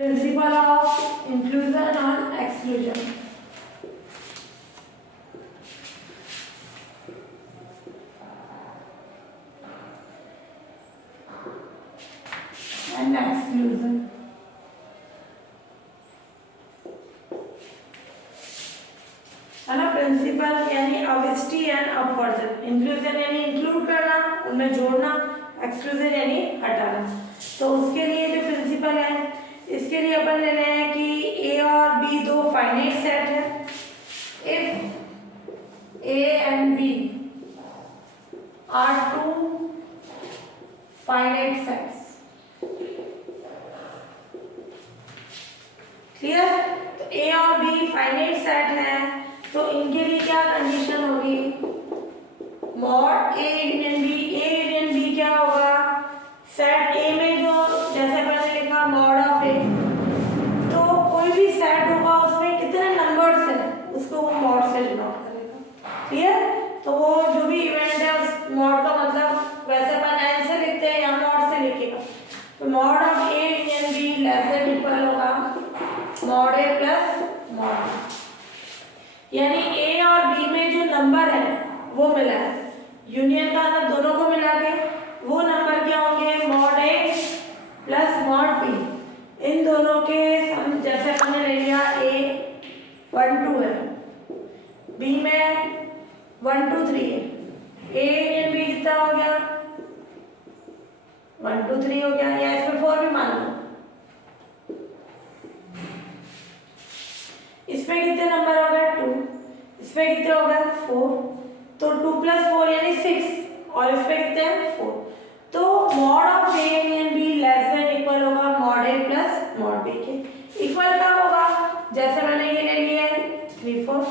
Principle of inclusion and exclusion. And exclusion. है ना, principal यानी अविष्टि एंड अपवर्जन, इंक्लूजन यानी इंक्लूड करना, उनमें जोड़ना, एक्सक्लूजन यानी हटाना। तो उसके लिए जो प्रिंसिपल है, इसके लिए अपन ले रहे हैं कि ए और बी दो फाइनाइट सेट है। If A and B are two finite sets, clear. तो ए और बी फाइनाइट सेट है, तो इनके लिए क्या कंडीशन होगी, mod A union B. A union B क्या होगा, सेट ए में जो जैसे मैंने लिखा मॉड ऑफ ए, तो कोई भी सेट होगा उसमें कितने नंबर्स हैं उसको वो मॉड से डिनोट करेगा, क्लियर। तो वो जो भी इवेंट है उस मॉड का मतलब वैसे अपन एन से लिखते हैं या मॉड से लिखेगा, तो mod of A union B less than equal होगा mod A plus mod B. यानी ए और बी में जो नंबर है वो मिला है, यूनियन का मतलब दोनों को मिला के वो नंबर क्या होंगे, mod A plus mod B. इन दोनों के सम जैसे हमने ले लिया ए 1 2 है, बी में 1 2 3 है, ए यूनियन बी कितना हो गया 1 2 3 हो गया, या इसमें 4 भी मान लो। इसमें कितने नंबर हो गए 2, इसमें कितने हो गए 4, तो 2 + 4 यानी 6, और इसमें कितने हैं 4। तो mod of A union B less than equal होगा mod A plus mod B के। इक्वल कब होगा, जैसे मैंने ये ले लिया है 3 4,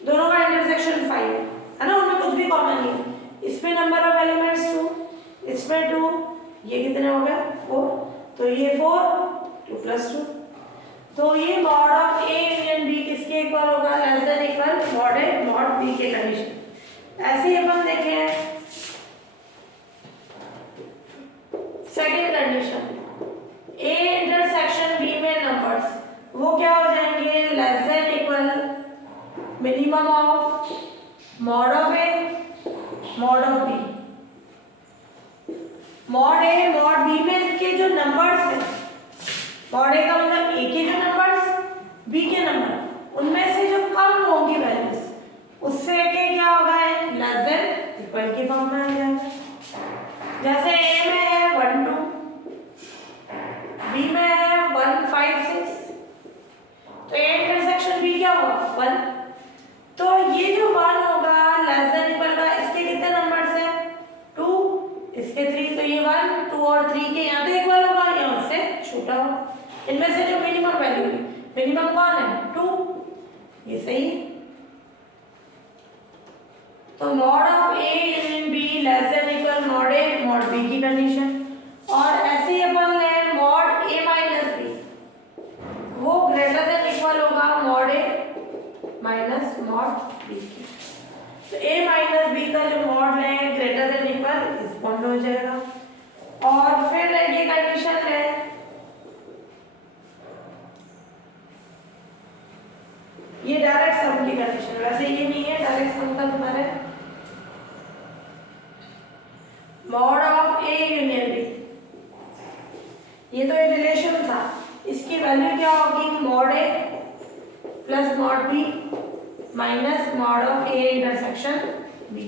दोनों का इंटरसेक्शन 5 है ना, उनमें कुछ भी कॉमन नहीं है। इसमें नंबर ऑफ एलिमेंट्स 2, इसमें 2, ये कितने हो गए 4, तो ये 4 2 + 2, तो ये mod of A union B किसके इक्वल होगा, less than equal mod A mod B के कंडीशन। ऐसे ही अपन देखें second condition, A intersection B में नंबर्स वो क्या हो जाएंगे, less than equal minimum of mod of A mod of B. Mod A mod B में के जो नंबर्स हैं, मॉड ए का मतलब ए के जो नंबर्स, बी के नंबर, उनमें से जो कम होंगी वैल्यूज उससे के क्या होगा, लेस देन इक्वल के फॉर्म में आ जाएगा। जैसे ए में है 1 2, बी में है 1 5 6, तो ए इंटरसेक्शन बी क्या होगा 1, तो ये जो 1 होगा लेस देन इक्वल का, इसके कितने नंबर्स हैं 2, इसके 3, तो ये 1 2 और 3 के यहाँ तो इक्वल होगा, यहाँ से छोटा होगा। इनमें से जो मिनिमम वैल्यू है, मिनिमम कौन है 2, ये सही है। तो mod of A union B less than equal mod A mod B की कंडीशन। और ऐसे ही अपन ले मॉड ए माइनस बी, वो ग्रेटर देन इक्वल होगा mod A minus mod B की। तो ए माइनस बी का जो मॉड है ग्रेटर देन इक्वल इस फॉर्म में हो जाएगा। और फिर ये कंडीशन है, ये डायरेक्ट सम की कंडीशन, वैसे ये नहीं है डायरेक्ट सम का तुम्हारे, mod of A union B, ये तो एक रिलेशन था, इसकी वैल्यू क्या होगी, mod A plus mod B minus mod of A intersection B.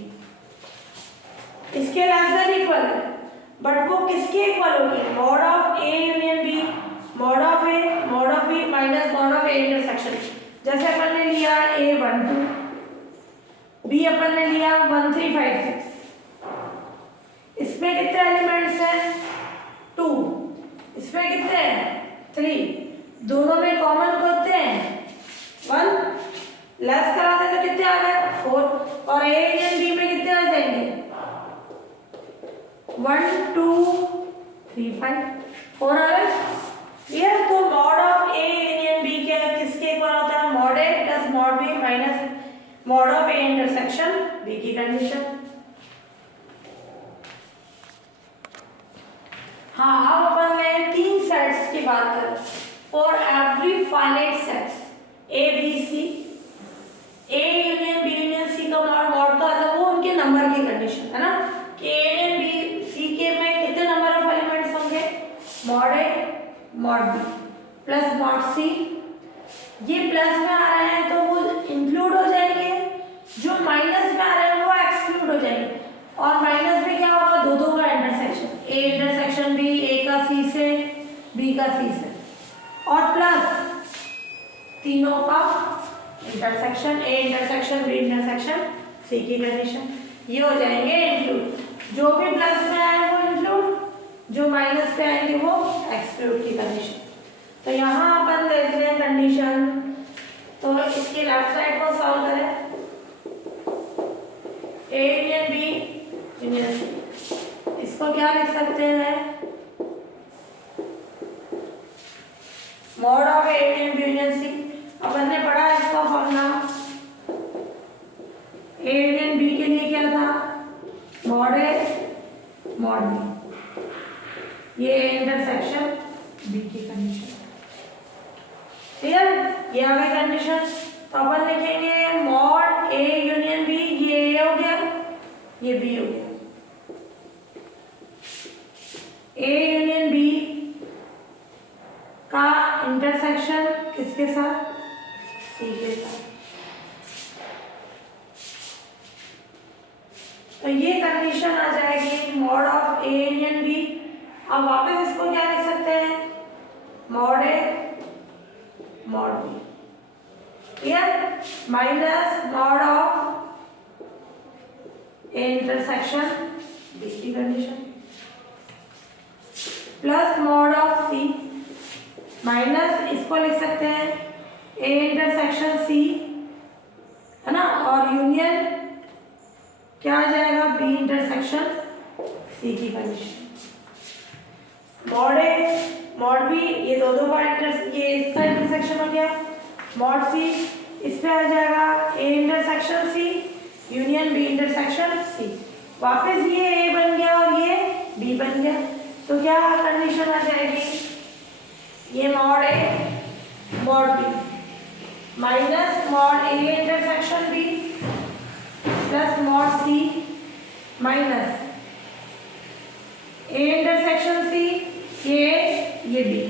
इसके लेस देन इक्वल है, बट वो किसके इक्वल होगी, mod of A union B mod of A mod of B minus mod of A intersection. जैसे अपन ने लिया a 1 2, b अपन ने लिया 1 3 5 6, इसमें कितने एलिमेंट्स हैं 2, इसमें कितने हैं 3, दोनों में कॉमन कितने हैं 1, लेस कराते तो कितने आ गए 4, और a यूनियन b में कितने आ जाएंगे 1 2 3 5 4 आ गए, क्लियर। तो mod of A union B के किसके इक्वल होता है, mod A plus mod B minus mod of A intersection B की कंडीशन। हाँ, अब अपन ने 3 सेट्स की बात डालकर for every finite sets A B C, A union B union C का मॉड, मॉड का मतलब वो उनके नंबर की कंडीशन है ना कि ए यूनियन बी सी के में कितने नंबर ऑफ एलिमेंट्स होंगे, mod A mod B plus mod C. ये प्लस में आ रहे हैं तो वो इंक्लूड हो जाएंगे, जो माइनस में आ रहे हैं वो एक्सक्लूड हो जाएंगे। और माइनस में क्या होगा, दो दो का इंटरसेक्शन, ए इंटरसेक्शन बी, ए का सी से, बी का सी से, और प्लस तीनों का intersection, A intersection B intersection C की कंडीशन, ये हो जाएंगे इंक्लूड। जो भी प्लस में आए वो इंक्लूड, जो माइनस पे आएंगे वो एक्सक्लूड की कंडीशन। तो यहाँ अपन देखते हैं कंडीशन, तो इसके लेफ्ट साइड को सॉल्व करें, A union B union C, इसको क्या लिख सकते हैं, mod of A union B union C. अपन ने पढ़ा इसका फॉर्मूला, ए यूनियन बी के लिए क्या था, मॉड ए मॉड बी, ये इंटरसेक्शन बी की कंडीशन, क्लियर। ये आ गई कंडीशन। तो अपन लिखेंगे मॉड ए यूनियन बी, ये ए हो गया, ये बी हो गया, ए यूनियन बी का इंटरसेक्शन किसके साथ, सी के साथ। तो ये कंडीशन आ जाएगी mod of A union B. अब वापस इसको क्या लिख सकते हैं, mod A mod B, clear, minus mod of A intersection B की condition, plus mod of C, minus इसको लिख सकते हैं ए इंटरसेक्शन सी, है ना, और यूनियन क्या आ जाएगा, बी इंटरसेक्शन सी की condition. Mod A mod B, ये दो दो का ये इसका इंटरसेक्शन हो गया, मॉड सी इस पे आ जाएगा A intersection C union B intersection C, वापस ये ए बन गया और ये बी बन गया। तो क्या कंडीशन आ जाएगी, ये mod A mod B minus mod A intersection B plus mod C minus A intersection C, ये बी,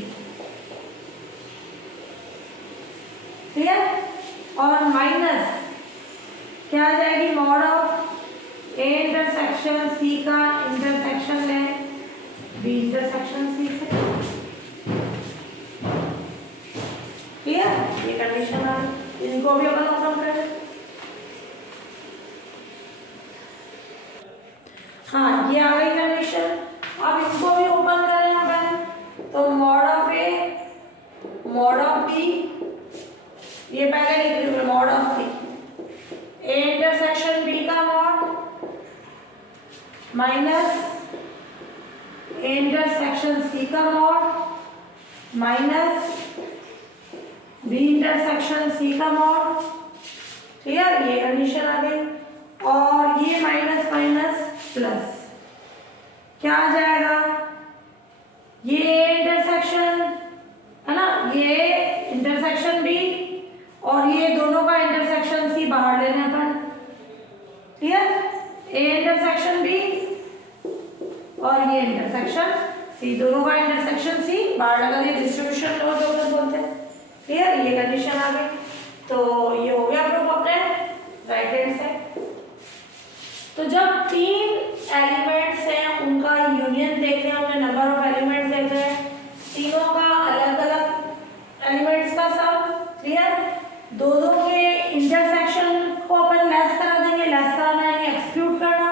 क्लियर। और माइनस क्या आ जाएगी, mod of A intersection C का इंटरसेक्शन ले बी इंटरसेक्शन सी से, क्लियर। ये कंडीशन आ गई, इनको भी अपन ओपन करें। हाँ, ये आ गई कंडीशन। अब इसको भी ओपन करें अपन, तो mod of A mod of B, ये पहले लिख रही हूँ, mod of C A intersection B का mod minus A intersection C का mod minus B intersection C का मॉड, क्लियर। ये कंडीशन आ गई। और ये माइनस माइनस प्लस क्या आ जाएगा, ये इंटरसेक्शन है ना, ये इंटरसेक्शन बी और ये दोनों का इंटरसेक्शन सी बाहर लेने पर, क्लियर। ए इंटरसेक्शन बी और ये इंटरसेक्शन सी, दोनों का इंटरसेक्शन सी बाहर लगा, ये डिस्ट्रीब्यूशन लॉ जो बोलते हैं, क्लियर। ये कंडीशन आ गई। तो ये हो गया प्रूफ अपने राइट हैंड से। तो जब तीन एलिमेंट्स हैं उनका यूनियन देख रहे हैं, हमने नंबर ऑफ एलिमेंट्स देख रहे हैं, तीनों का अलग अलग एलिमेंट्स का सब, क्लियर। दोनों के इंटरसेक्शन को अपन लेस करा देंगे, लेस कराना यानी एक्सक्लूड करना,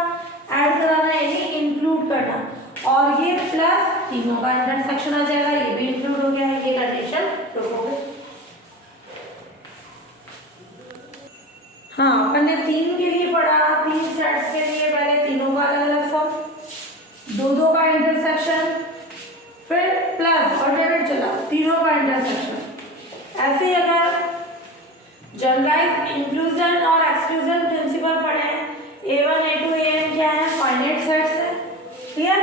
ऐड कराना यानी इंक्लूड करना, और ये प्लस तीनों का इंटरसेक्शन आ जाएगा, ये भी इंक्लूड हो गया है। ये कंडीशन प्रूफ हो गई। हाँ, अपन ने तीन के लिए पढ़ा, तीन सेट्स के लिए पहले तीनों का अलग अलग सब, दो दो का इंटरसेक्शन, फिर प्लस ऑल्टरनेट चला तीनों का इंटरसेक्शन। ऐसे ही अगर जनरलाइज इंक्लूजन और एक्सक्लूजन प्रिंसिपल पढ़े, A1 A2 AN क्या है, फाइनाइट सेट्स है, clear.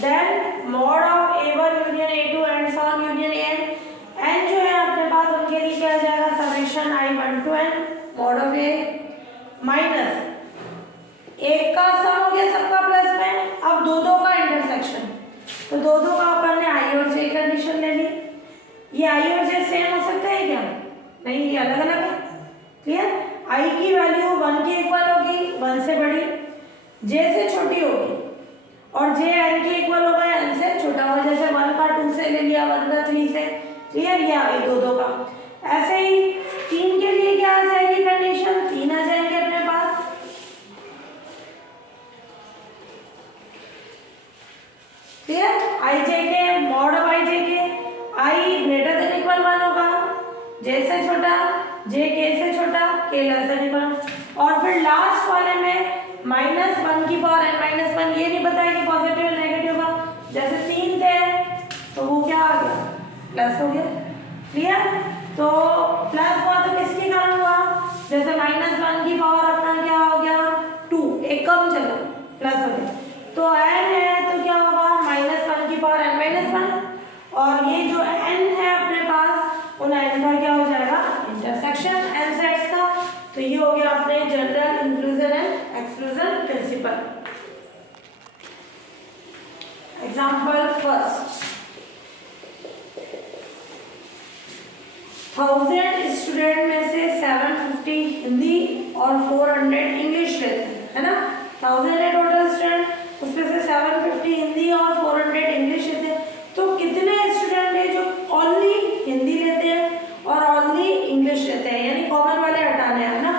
Then mod of A1 union A2 and so on union AN ये आई और जे सेम हो सकते हैं क्या? नहीं, ये अलग अलग है। क्लियर? आई की वैल्यू 1 के इक्वल होगी, 1 से बड़ी, जे से छोटी होगी, और जे एन के इक्वल होगा, एन से छोटा होगा। जैसे 1 का 2 से ले लिया, 1 का 3 से। क्लियर? ये आ गई 2 2 का। ऐसे ही 3 के लिए क्या आ जाएगी कंडीशन? 3 आ जाएंगे अपने पास। क्लियर? आई जे के मॉड ऑफ आई जे के, आई ग्रेटर देन इक्वल 1 होगा, जे से छोटा, जे के से छोटा, के लेस देन इक्वल। और फिर लास्ट वाले में -1 की पावर n -1, ये नहीं बताया कि पॉजिटिव या नेगेटिव का। जैसे 3 थे तो वो क्या आ गया? प्लस हो गया। क्लियर? तो प्लस हुआ तो किसके कारण हुआ? जैसे -1 की पावर अपना क्या हो गया? 2, एक कम चला, प्लस हो गया। तो n है तो क्या होगा? -1 की पावर n -1, और ये जो n है अपने पास, उन n का क्या हो जाएगा? इंटरसेक्शन n सेट्स का। तो ये हो गया अपने general inclusion and exclusion principle. Example first, 1000 student में से 750 हिंदी और 400 इंग्लिश लेते हैं, है ना? 1000 है टोटल स्टूडेंट, उसमें से 750 हिंदी और 400 इंग्लिश लेते हैं। तो कितने स्टूडेंट है जो ओनली हिंदी लेते हैं और ओनली इंग्लिश लेते हैं, यानी कॉमन वाले हटाने हैं ना?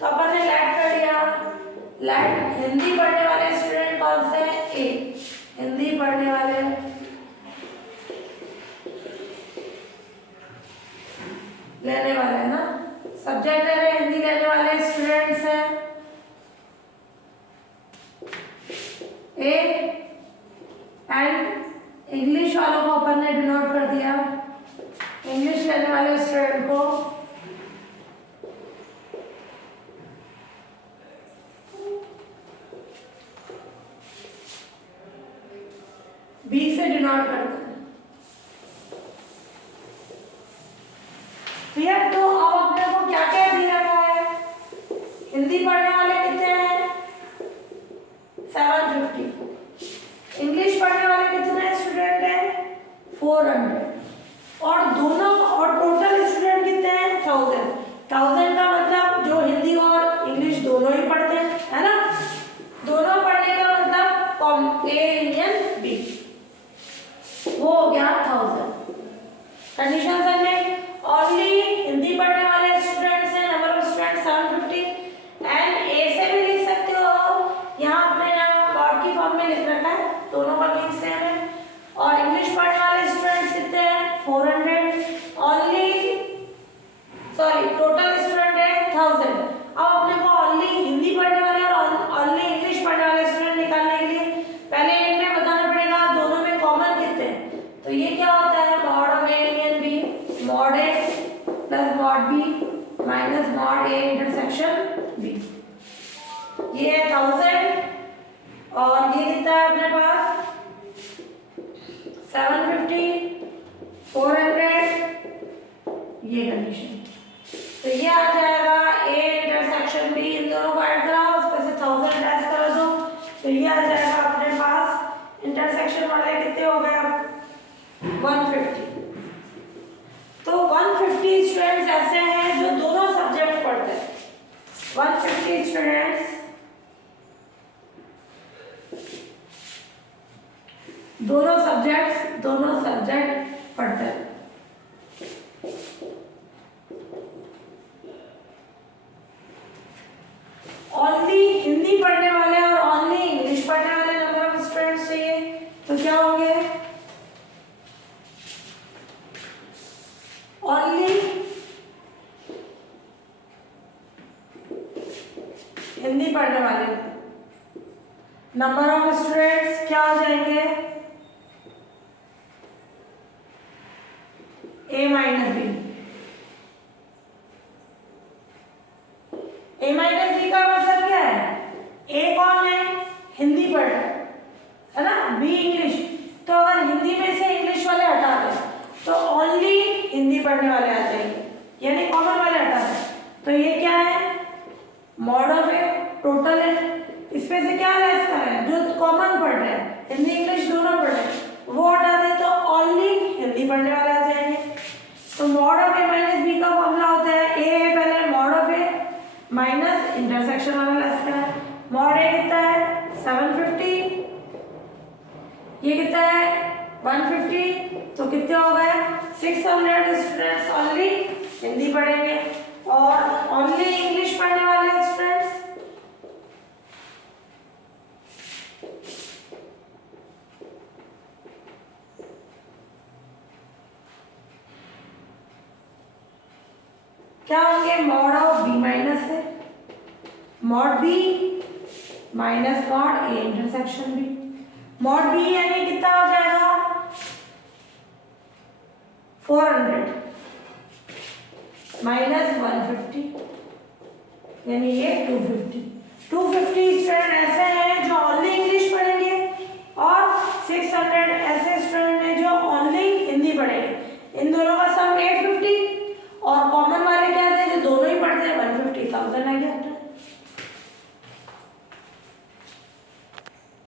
तो अपन ने लेट कर लिया। लेट हिंदी पढ़ने वाले स्टूडेंट कौन से हैं? ए, हिंदी पढ़ने वाले लेने वाले ना, सब्जेक्ट ले रहे हिंदी लेने वाले स्टूडेंट्स हैं ए, एंड इंग्लिश वालों को अपन ने डिनोट कर दिया, इंग्लिश लेने वाले स्टूडेंट को बी से डिनोट करते हैं। क्लियर? तो अब अपने को क्या क्या दिया गया है? हिंदी पढ़ने वाले कितने हैं? 750। इंग्लिश पढ़ने वाले कितने स्टूडेंट हैं? 400। और दोनों और टोटल स्टूडेंट कितने हैं? 1000। 1000 का मतलब जो हिंदी और इंग्लिश दोनों ही पढ़ते हैं, है ना? दोनों पढ़ने का मतलब ए यूनियन बी, वो हो गया 1000। कंडीशन में ओनली हिंदी पढ़ने वाले स्टूडेंट्स हैं, नंबर ऑफ स्टूडेंट 750, एंड ए से भी लिख सकते हो, यहाँ अपने यहाँ मॉड की फॉर्म में लिख रखा है, दोनों का मीन सेम है। और इंग्लिश पढ़ने वाले स्टूडेंट्स कितने हैं? 400। ओनली सॉरी टोटल स्टूडेंट है 1000। अब अपने को ओनली हिंदी पढ़ने वाले और ओनली इंग्लिश पढ़ने वाले स्टूडेंट निकालने के लिए पहले इनमें बताना पड़ेगा दोनों में कॉमन कितने हैं। तो ये क्या होता है? Mod of A union B, mod A plus mod B minus mod A intersection B. ये है 1000 और ये कितना है अपने पास? 750, 400, ये कंडीशन। तो ये आ जाएगा ए इंटरसेक्शन बी, इन दोनों को ऐड कराओ, उसमें से 1000 लेस कर दो, तो ये आ जाएगा अपने पास इंटरसेक्शन वाले कितने हो गए? 150। तो 150 स्टूडेंट्स ऐसे हैं जो दोनों सब्जेक्ट पढ़ते हैं। 150 स्टूडेंट्स दोनों सब्जेक्ट पढ़ते हैं। ओनली हिंदी पढ़ने वाले और ओनली इंग्लिश पढ़ने वाले नंबर ऑफ स्टूडेंट्स चाहिए, तो क्या होंगे? ओनली हिंदी पढ़ने वाले नंबर ऑफ स्टूडेंट्स क्या हो जाएंगे? ए माइनस बी। ए माइनस बी का मतलब क्या है? ए कौन है? हिंदी पढ़ रहा है ना? B English. तो अगर हिंदी में से इंग्लिश वाले हटा दें तो ओनली हिंदी पढ़ने वाले आ जाएंगे, यानी कॉमन वाले हटा दें। तो ये क्या है? मॉड ऑफ ए टोटल है, इसमें से क्या लेस करें? जो कॉमन पढ़ रहे हैं, हिंदी इंग्लिश दोनों पढ़ रहे हैं, वो हटा दें तो ओनली हिंदी पढ़ने वाले आ जाएंगे। ये कितना है 150, तो कितने हो गए 600 स्टूडेंट्स ओनली हिंदी पढ़ेंगे और ओनली इंग्लिश पढ़ने वाले स्टूडेंट्स क्या होंगे मॉड ऑफ बी माइनस है mod B minus mod A intersection B mod B यानी कितना हो जाएगा 400 माइनस 150 यानी ये 250 स्टूडेंट ऐसे हैं जो ओनली इंग्लिश पढ़ेंगे और 600 ऐसे स्टूडेंट हैं जो ओनली हिंदी पढ़ेंगे इन दोनों